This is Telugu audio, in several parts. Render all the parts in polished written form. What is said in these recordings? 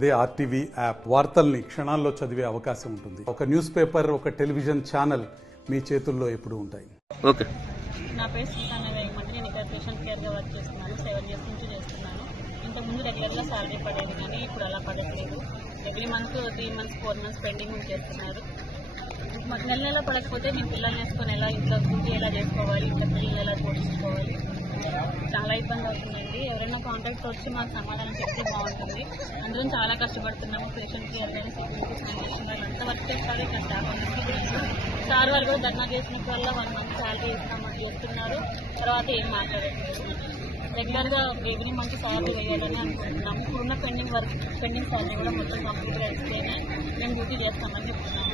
అదే ఆర్టీవీ యాప్ వార్తల్ని క్షణాల్లో చదివే అవకాశం ఉంటుంది. ఒక న్యూస్ పేపర్, ఒక టెలివిజన్ ఛానల్ మీ చేతుల్లో ఎప్పుడూ ఉంటాయి. ఓకే. నా పేరు శ్రీకాంత్ వేగమంది. నేను ఇక్కడ పేషెంట్ కేర్గా వర్క్ చేస్తున్నాను. 7 ఇయర్స్ నుంచి చేస్తున్నాను. ఇంతకుముందు రెగ్యులర్గా సాలరీ పడేది, కానీ ఇప్పుడు అలా పడట్లేదు. Every month 3 months 4 months pending ఉంచేస్తున్నారు. మాకు నెల పడకపోతే మేము పిల్లల్ని వేసుకొని ఎలా ఇంట్లో డ్యూటీ ఎలా చేసుకోవాలి, ఇంట్లో పిల్లలు ఎలా పోషించుకోవాలి, చాలా ఇబ్బంది అవుతుందండి. ఎవరైనా కాంటాక్ట్ వచ్చి మాకు సమాధానం చెప్తే బాగుంటుంది. అందరం చాలా కష్టపడుతున్నాము. పేషెంట్ కేర్ కానీ సెక్యూరిటీ శానిటేషన్ వాళ్ళు అంతా వర్క్ చేస్తారు. ఇక్కడ స్టాఫ్ అందరికీ సార్ వాళ్ళు కూడా ధర్నా చేసినట్టు వల్ల 1 మంత్ శాలరీ ఇస్తామని చేస్తున్నారు. తర్వాత ఏం మాట్లాడట్లేదు. రెగ్యులర్గా ఎవ్రీ మంత్ శాలరీ వేయాలని అనుకుంటున్నాము. ఇప్పుడున్న పెండింగ్ శాలరీ కూడా మొత్తం కంప్లీట్గా ఇస్తేనే మేము డ్యూటీ చేస్తామని చెప్తున్నాము.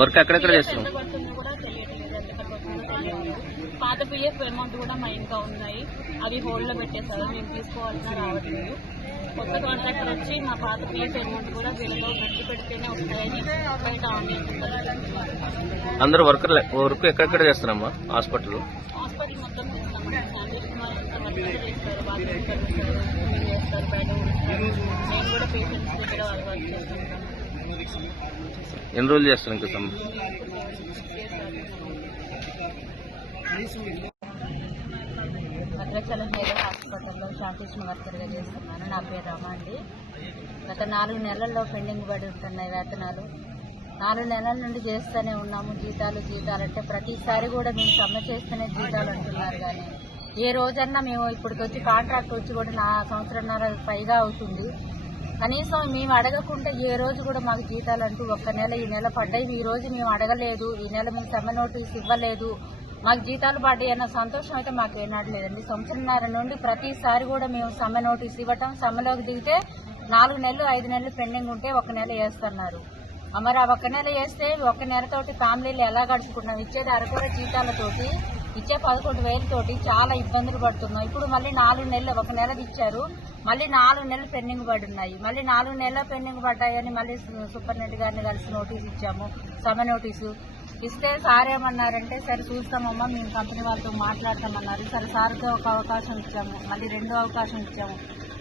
వర్క్ ఎక్కడెక్కడ చేస్తాం ఎంత పడుతుందో కూడా తెలియట్లేదు. ఎంత పడుతుందో తెలియదు. పాత పిఎఫ్ అమౌంట్ కూడా మా ఇంకా ఉన్నాయి. అవి హోల్డ్లో పెట్టేశారు. మేము తీసుకోవాల్సిన రావట్లేదు. కొత్త కాంట్రాక్టర్ వచ్చి మా పాత పిఎఫ్ అమౌంట్ కూడా వీళ్ళలో గట్టి పెడితేనే వస్తాయని బయట ఆన్లైన్ అందరూ వర్క్ ఎక్కడెక్కడ చేస్తున్నామా? హాస్పిటల్ మొత్తం చేస్తామండి. శానిటేషన్ వాళ్ళు అంతా వర్క్ చేస్తారు. బాత్రూమ్ కలుస్తారు, క్లీన్ చేస్తారు, బయట మేము కూడా పేషెంట్స్ దగ్గర వాళ్ళు వర్క్ చేస్తుంటాము. ఎన్ని రోజులు చేస్తారు ఇంకా భద్రాచలం హెయిర్ హాస్పిటల్లో శానిటేషన్ వర్కర్గా చేస్తున్నాను. నా పేరు రమ అండి. గత 4 నెలల్లో పెండింగ్ పడి ఉంటున్నాయి వేతనాలు. 4 నెలల నుండి చేస్తూనే ఉన్నాము. జీతాలు అంటే ప్రతిసారి కూడా మేము సమ్మె చేస్తేనే జీతాలు అంటున్నారు. కానీ ఏ రోజన్నా మేము ఇప్పటికొచ్చి కాంట్రాక్ట్ వచ్చి కూడా 1.5 సంవత్సరంన్నర పైగా అవుతుంది. కనీసం మేము అడగకుంటే ఏ రోజు కూడా మాకు జీతాలు అంటూ ఒక్క నెల ఈ నెల పడ్డాయి, ఈ రోజు మేము అడగలేదు, ఈ నెల మేము సమ్మె నోటీస్ ఇవ్వలేదు, మాకు జీతాలు పడ్డాయి అన్న సంతోషం అయితే మాకు ఏనాడు లేదండి. సంవత్సరంన్నర నుండి ప్రతిసారి కూడా మేము సమ్మె నోటీస్ ఇవ్వటం, సమ్మెలోకి దిగితే 4 నెలలు 5 నెలలు పెండింగ్ ఉంటే 1 నెల వేస్తున్నారు. మరి ఆ 1 నెల వేస్తే 1 నెలతోటి ఫ్యామిలీలు ఎలా గడుచుకుంటున్నాం? ఇచ్చేది అరకొర జీతాలతోటి, ఇచ్చే 11,000 తోటి చాలా ఇబ్బందులు పడుతున్నాం. ఇప్పుడు మళ్ళీ 4 నెలలు 1 నెలది ఇచ్చారు, మళ్ళీ 4 నెలలు పెండింగ్ పడి ఉన్నాయి. మళ్ళీ 4 నెలలు పెండింగ్ పడ్డాయని మళ్ళీ సూపరింటెండెంట్ గారిని కలిసి నోటీస్ ఇచ్చాము, సమ్మె నోటీసు ఇస్తే సార్ ఏమన్నారంటే సరే చూస్తామమ్మా, మేము కంపెనీ వాళ్ళతో మాట్లాడతామన్నారు. సరే సార్తో ఒక అవకాశం ఇచ్చాము, మళ్ళీ 2వ అవకాశం ఇచ్చాము.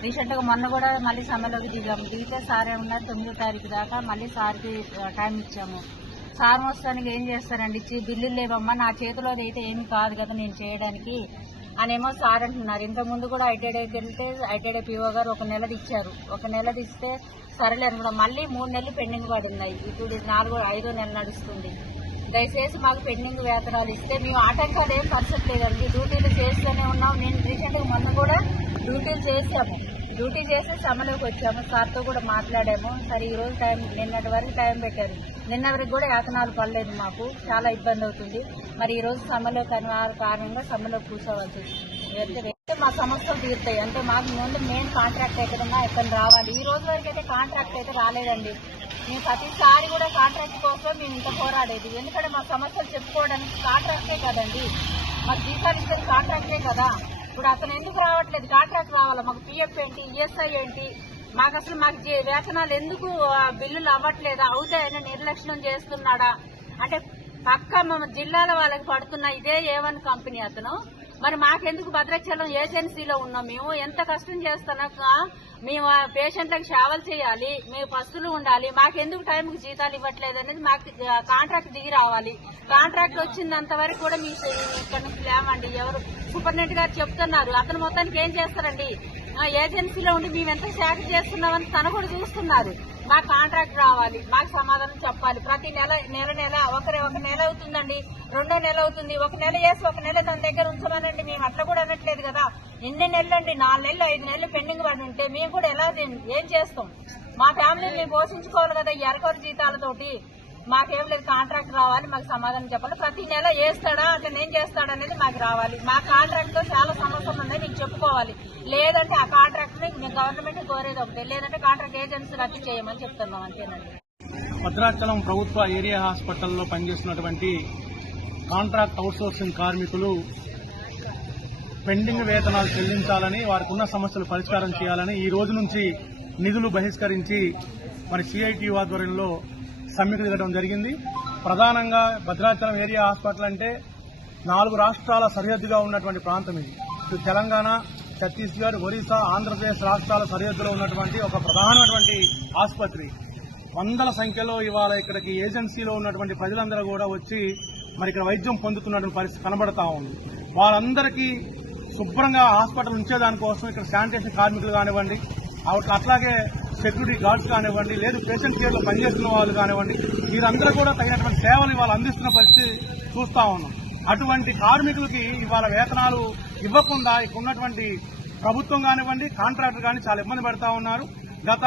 రీసెంట్గా మొన్న కూడా మళ్ళీ సమ్మెలోకి దిగితే సార్ ఏమన్నారు 9వ తారీఖు దాకా మళ్ళీ సార్కి టైం ఇచ్చాము. సార్ మొత్తానికి ఏం చేస్తారండి, ఇచ్చి బిల్లులు లేవమ్మా, నా చేతిలో అయితే ఏమి కాదు కదా నేను చేయడానికి అనేమో సార్ అంటున్నారు. ఇంతకుముందు కూడా ఐటీడీకి వెళ్తే ఐటీడీ పీఓ గారు 1 నెలది ఇచ్చారు. 1 నెలది ఇస్తే సరేలేరు కూడా మళ్ళీ 3 నెలలు పెండింగ్ పడి ఉన్నాయి. ఇప్పుడు 5వ నెల నడుస్తుంది. దయచేసి మాకు పెండింగ్ వేతనాలు ఇస్తే మేము ఆటంకాలు ఏం పరిస్థితి లేదండి. డ్యూటీలు చేస్తూనే ఉన్నాం. నేను రీసెంట్గా మొన్న కూడా డ్యూటీలు చేసాము. డ్యూటీ చేసి సమ్మెలోకి వచ్చాము. సార్తో కూడా మాట్లాడాము. సరే ఈ రోజు టైం, నిన్నటి వరకు టైం పెట్టారు. నిన్న వరకు కూడా వేతనాలు పడలేదు. మాకు చాలా ఇబ్బంది అవుతుంది. మరి ఈ రోజు సమ్మెలో కారణంగా సమ్మెలో కూర్చోవాల్సి వస్తుంది. మా సమస్యలు తీరుతాయి అంటే మాకు ముందు మెయిన్ కాంట్రాక్ట్ ఎక్కడన్నా ఎక్కడ రావాలి. ఈ రోజు వరకు అయితే కాంట్రాక్ట్ అయితే రాలేదండి. మేము ప్రతిసారి కూడా కాంట్రాక్ట్ కోసం మేము ఇంత పోరాడేది. ఎందుకంటే మా సమస్యలు చెప్పుకోవడానికి కాంట్రాక్టే కదండి, మాకు జీతాలు ఇచ్చేది కాంట్రాక్టే కదా. ఇప్పుడు అతను ఎందుకు రావట్లేదు? కాంట్రాక్ట్ రావాలా? మాకు పిఎఫ్ ఏంటి, ఈఎస్ఐ ఏంటి, మాకు అసలు మాకు వేతనాలు ఎందుకు బిల్లులు అవ్వట్లేదా? అవుతాయని నిర్లక్ష్యం చేస్తున్నాడా? అంటే పక్క మన జిల్లాల వాళ్ళకి పడుతున్న ఇదే A1 కంపెనీ అతను. మరి మాకెందుకు? భద్రాచలం ఏజెన్సీలో ఉన్నాం. మేము ఎంత కష్టం చేస్తున్నాక మేము పేషెంట్లకు సేవలు చేయాలి, మేము పస్తులు ఉండాలి, మాకెందుకు టైంకి జీతాలు ఇవ్వట్లేదు అనేది మాకు కాంట్రాక్ట్ దిగి రావాలి. కాంట్రాక్ట్ వచ్చినంత వరకు కూడా మీ ఇక్కడ నుంచి లేమండి. ఎవరు సూపరింటెండెంట్ గారు చెప్తున్నారు, అతను మొత్తానికి ఏం చేస్తారండి, ఏజెన్సీలో ఉండి మేము ఎంత సేవ చేస్తున్నామని తను కూడా చూస్తున్నారు. మాకు కాంట్రాక్ట్ రావాలి, మాకు సమాధానం చెప్పాలి. ప్రతి నెల ఒక నెల అవుతుందండి, 2వ నెల అవుతుంది. 1 నెల వేసి 1 నెల తన దగ్గర ఉంచమనండి. మేము అట్లా కూడా అనట్లేదు కదా. ఎన్ని నెలలు అండి? 4 నెలలు 5 నెలలు పెండింగ్ పడి ఉంటే మేము కూడా ఎలా ఏం చేస్తాం? మా ఫ్యామిలీని మేము పోషించుకోవాలి కదా. ఈ అరకొర జీతాలతోటి మాకేం లేదు. కాంట్రాక్ట్ రావాలి, మాకు సమాధానం చెప్పాలి. ప్రతి నెల వేస్తాడా అతను ఏం చేస్తాడు అనేది మాకు రావాలి. మా కాంట్రాక్ట్ లో చాలా సమస్యలు ఉన్నాయి, మీకు చెప్పుకోవాలి. లేదంటే ఆ కాంట్రాక్ట్ ని గవర్నమెంట్ కోరేది ఒకటే, లేదంటే కాంట్రాక్ట్ ఏజెన్సీ రద్దు చేయమని చెప్తున్నాం. అంతేనండి. భద్రాచలం ప్రభుత్వ ఏరియా హాస్పిటల్లో పనిచేస్తున్నటువంటి కాంట్రాక్ట్ అవుట్సోర్సింగ్ కార్మికులు పెండింగ్ వేతనాలు చెల్లించాలని, వారికి ఉన్న సమస్యలు పరిష్కారం చేయాలని ఈ రోజు నుంచి నిధులు బహిష్కరించి మరి సిఐటియు ఆధ్వర్యంలో సమ్మెకు దిగడం జరిగింది. ప్రధానంగా భద్రాచలం ఏరియా హాస్పిటల్ అంటే 4 రాష్ట్రాల సరిహద్దుగా ఉన్నటువంటి ప్రాంతం ఇది. ఇటు తెలంగాణ, ఛత్తీస్గఢ్, ఒరిస్సా, ఆంధ్రప్రదేశ్ రాష్ట్రాల సరిహద్దులో ఉన్నటువంటి ఒక ప్రధానమైనటువంటి ఆసుపత్రి. వందల సంఖ్యలో ఇవాళ ఇక్కడికి ఏజెన్సీలో ఉన్నటువంటి ప్రజలందరూ కూడా వచ్చి మరి ఇక్కడ వైద్యం పొందుతున్నటువంటి పరిస్థితి కనబడతా ఉంది. వాళ్ళందరికీ శుభ్రంగా హాస్పిటల్ ఉంచేదానికోసం ఇక్కడ శానిటేషన్ కార్మికులు కానివ్వండి, అట్లాగే సెక్యూరిటీ గార్డ్స్ కానివ్వండి, లేదు పేషెంట్ కేర్ లో పనిచేస్తున్న వాళ్ళు కానివ్వండి, వీరందరూ కూడా తగినటువంటి సేవలు ఇవాళ అందిస్తున్న పరిస్థితి చూస్తా ఉన్నాం. అటువంటి కార్మికులకి ఇవాళ వేతనాలు ఇవ్వకుండా ఇక్కడ ఉన్నటువంటి ప్రభుత్వం కానివ్వండి, కాంట్రాక్టర్ కానీ చాలా ఇబ్బంది పెడతా ఉన్నారు. గత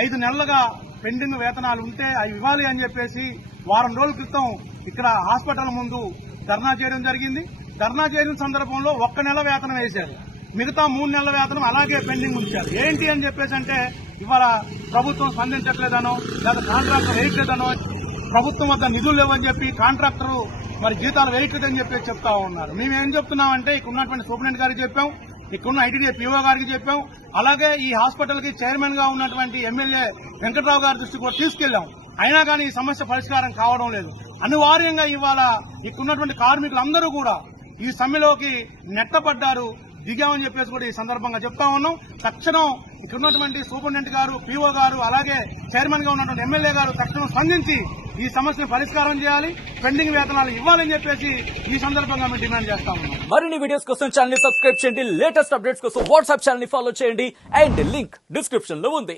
5 నెలలుగా పెండింగ్ వేతనాలు ఉంటే అవి ఇవ్వాలి అని చెప్పేసి వారం రోజుల క్రితం ఇక్కడ హాస్పిటల్ ముందు ధర్నా చేయడం జరిగింది. ధర్నా చేయడం సందర్భంలో 1 నెల వేతనం వేశారు, మిగతా 3 నెలల వేతనం అలాగే పెండింగ్ ఉంచారు. ఏంటి అని చెప్పేసి అంటే ఇవాళ ప్రభుత్వం స్పందించట్లేదనో లేదా కాంట్రాక్టర్ వేయట్లేదనో, ప్రభుత్వం వద్ద నిధులు లేవని చెప్పి కాంట్రాక్టర్ మరి జీతాలు వేయట్లేదని చెప్పి చెప్తా ఉన్నారు. మేమేం చెప్తున్నామంటే ఇక్కడ ఉన్నటువంటి సూపరింటెండెంట్ గారికి చెప్పాం, ఇక్కడున్న ఐటీడీఏ పీఓ గారికి చెప్పాం, అలాగే ఈ హాస్పిటల్ కి చైర్మన్ గా ఉన్నటువంటి ఎమ్మెల్యే వెంకట్రావు గారి దృష్టికి కూడా తీసుకెళ్లాం. అయినా కానీ ఈ సమస్య పరిష్కారం కావడం లేదు. అనివార్యంగా ఇవాళ ఇక్కడున్నటువంటి కార్మికులందరూ కూడా ఈ సమ్మెలోకి నెట్టబడ్డారు, దిగామని చెప్పేసి కూడా ఈ సందర్భంగా చెప్తా ఉన్నాం. తక్షణం ఇక్కడ ఉన్నటువంటి సూపరింటెండెంట్ గారు, పీఓ గారు, అలాగే చైర్మన్ గా ఉన్నటువంటి ఎమ్మెల్యే గారు తక్షణం స్పందించి ఈ సమస్యను పరిష్కారం చేయాలి, పెండింగ్ వేతనాలు ఇవ్వాలని చెప్పేసి ఈ సందర్భంగా మేము డిమాండ్ చేస్తా ఉన్నాం. మరిన్ని వీడియోస్ కోసం ఛానల్ ని సబ్స్క్రైబ్ చేయండి, లేటెస్ట్ అప్డేట్స్ కోసం వాట్సాప్ ఛానల్ ని ఫాలో చేయండి అండ్ లింక్ డిస్క్రిప్షన్ లో ఉంది.